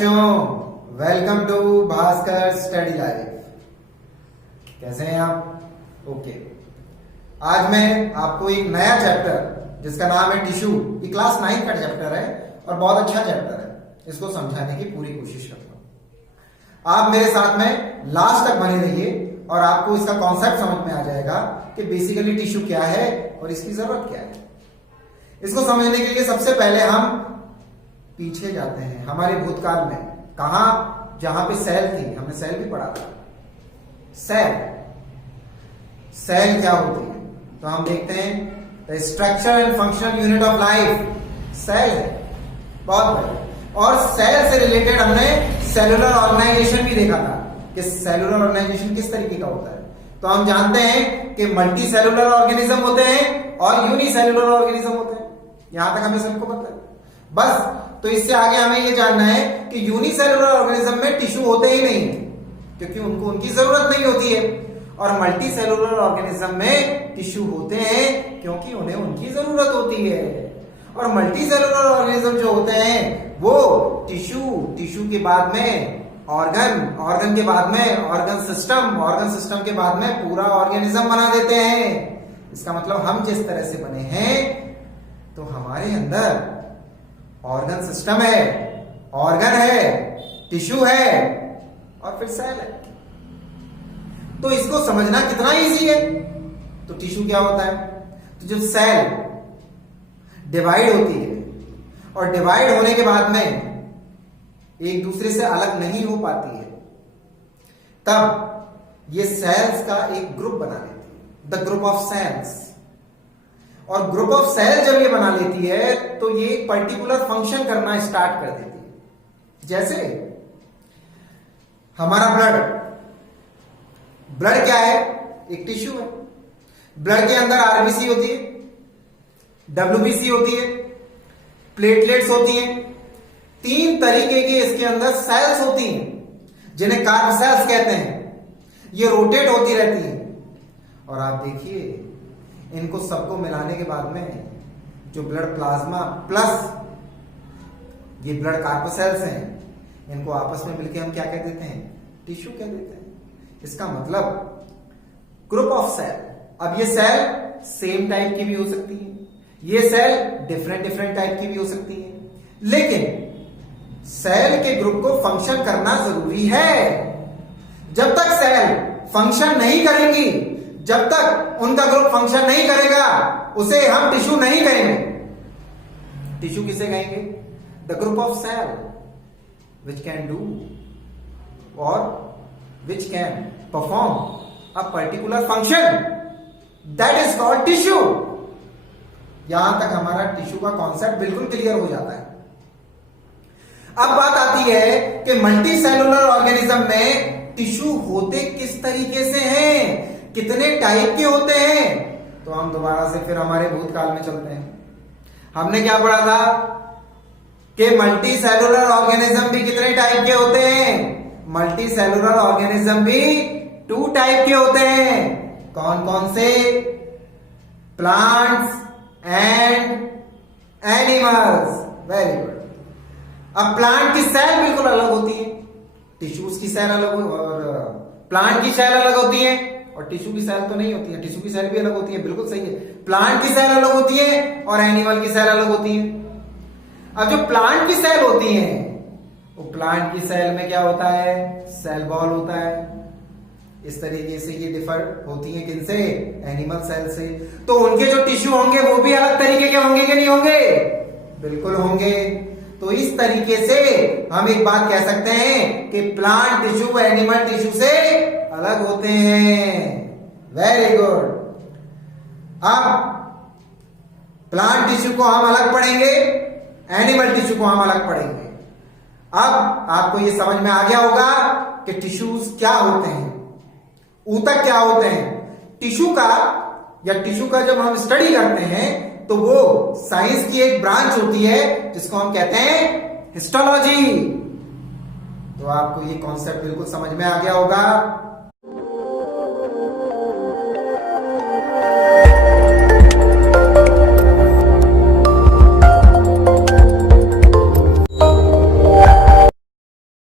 बच्चों, welcome to Bhaskar study life. कैसे हैं आप? ओके। आज मैं आपको एक नया चैप्टर जिसका नाम है टिश्यू, ये क्लास 9 का चैप्टर है और बहुत अच्छा चैप्टर है, इसको समझाने की पूरी कोशिश करता हूं। आप मेरे साथ में लास्ट तक बने रहिए और आपको इसका कॉन्सेप्ट समझ में आ जाएगा कि बेसिकली टिश्यू क्या है और इसकी जरूरत क्या है। इसको समझने के लिए सबसे पहले हम पीछे जाते हैं हमारे भूतकाल में। कहा? जहां पे सेल थी, हमने सेल भी पढ़ा था। सेल क्या होती है? तो हम देखते हैं the structure and functional unit of life cell है, बहुत बड़ा। और सेल से रिलेटेड हमने सेलुलर ऑर्गेनाइजेशन भी देखा था कि सेलुलर ऑर्गेनाइजेशन किस तरीके का होता है। तो हम जानते हैं कि मल्टी सेलुलर ऑर्गेनिज्म होते हैं और यूनिसेलुलर ऑर्गेनिज्म होते हैं। यहां तक हमें सबको पता है। बस तो इससे आगे हमें यह जानना है कि यूनिसेलुलर ऑर्गेनिज्म में टिश्यू होते ही नहीं है क्योंकि उनको उनकी जरूरत नहीं होती है, और मल्टी सेलुलर ऑर्गेनिज्म में टिश्यू होते हैं क्योंकि उन्हें उनकी जरूरत होती है। और मल्टी सेलुलर ऑर्गेनिज्म जो होते हैं वो टिश्यू के बाद में ऑर्गन के बाद में ऑर्गन सिस्टम के बाद में पूरा ऑर्गेनिज्म बना देते हैं। इसका मतलब हम जिस तरह से बने हैं तो हमारे अंदर ऑर्गन सिस्टम है, ऑर्गन है, टिश्यू है और फिर सेल है। तो इसको समझना कितना इजी है। तो टिश्यू क्या होता है? तो जब सेल डिवाइड होती है और डिवाइड होने के बाद में एक दूसरे से अलग नहीं हो पाती है, तब ये सेल्स का एक ग्रुप बना लेती है, द ग्रुप ऑफ सेल्स। और ग्रुप ऑफ सेल जब ये बना लेती है तो ये एक पर्टिकुलर फंक्शन करना स्टार्ट कर देती है। जैसे हमारा ब्लड क्या है? एक टिश्यू है। ब्लड के अंदर आरबीसी होती है, डब्ल्यूबीसी होती है, प्लेटलेट्स होती हैं। 3 तरीके के इसके अंदर सेल्स होती हैं जिन्हें कार्ब सेल्स कहते हैं। ये रोटेट होती रहती हैं और आप देखिए इनको सबको मिलाने के बाद में जो ब्लड प्लाज्मा प्लस ये ब्लड कार्पोसेल्स हैं, इनको आपस में मिलकर हम क्या कह देते हैं? टिश्यू कह देते हैं। इसका मतलब ग्रुप ऑफ सेल। अब ये सेल सेम टाइप की भी हो सकती है, ये सेल डिफरेंट टाइप की भी हो सकती है, लेकिन सेल के ग्रुप को फंक्शन करना जरूरी है। जब तक सेल फंक्शन नहीं करेंगी, जब तक उनका ग्रुप फंक्शन नहीं करेगा, उसे हम टिश्यू नहीं कहेंगे। टिश्यू किसे कहेंगे? The group of cell which can do और which can perform a particular function, that is called tissue. यहां तक हमारा टिश्यू का कॉन्सेप्ट बिल्कुल क्लियर हो जाता है। अब बात आती है कि मल्टी सेलुलर ऑर्गेनिज्म में टिश्यू होते किस तरीके से हैं, कितने टाइप के होते हैं। तो हम दोबारा से फिर हमारे भूतकाल में चलते हैं। हमने क्या पढ़ा था कि मल्टी सेलुलर ऑर्गेनिज्म भी कितने टाइप के होते हैं? मल्टी सेलुलर ऑर्गेनिज्म भी 2 टाइप के होते हैं। कौन कौन से? Plants and animals. Very good. अब प्लांट की सेल बिल्कुल अलग होती है, टिश्यूज की सेल अलग और प्लांट की सेल अलग होती है, और टिश्यू की सेल तो नहीं होती है, टिश्यू की सेल भी अलग होती है। बिल्कुल सही है। प्लांट की सेल अलग होती है और एनिमल की सेल अलग होती है। अब जो प्लांट की सेल होती है, वो प्लांट की सेल में क्या होता है? सेल वॉल होता है। इस तरीके से ये डिफर होती है किनसे? एनिमल सेल से। तो उनके जो टिश्यू होंगे वो भी अलग तरीके के होंगे कि नहीं होंगे? बिल्कुल होंगे। तो इस तरीके से हम एक बात कह सकते हैं कि प्लांट टिश्यू एनिमल टिश्यू से अलग होते हैं। Very good. अब प्लांट टिश्यू को हम अलग पढ़ेंगे, एनिमल टिश्यू को हम अलग पढ़ेंगे। अब आपको यह समझ में आ गया होगा कि टिश्यूज क्या होते हैं, ऊतक क्या होते हैं। टिश्यू का जब हम स्टडी करते हैं तो वो साइंस की एक ब्रांच होती है जिसको हम कहते हैं हिस्टोलॉजी। तो आपको ये कॉन्सेप्ट बिल्कुल समझ में आ गया होगा।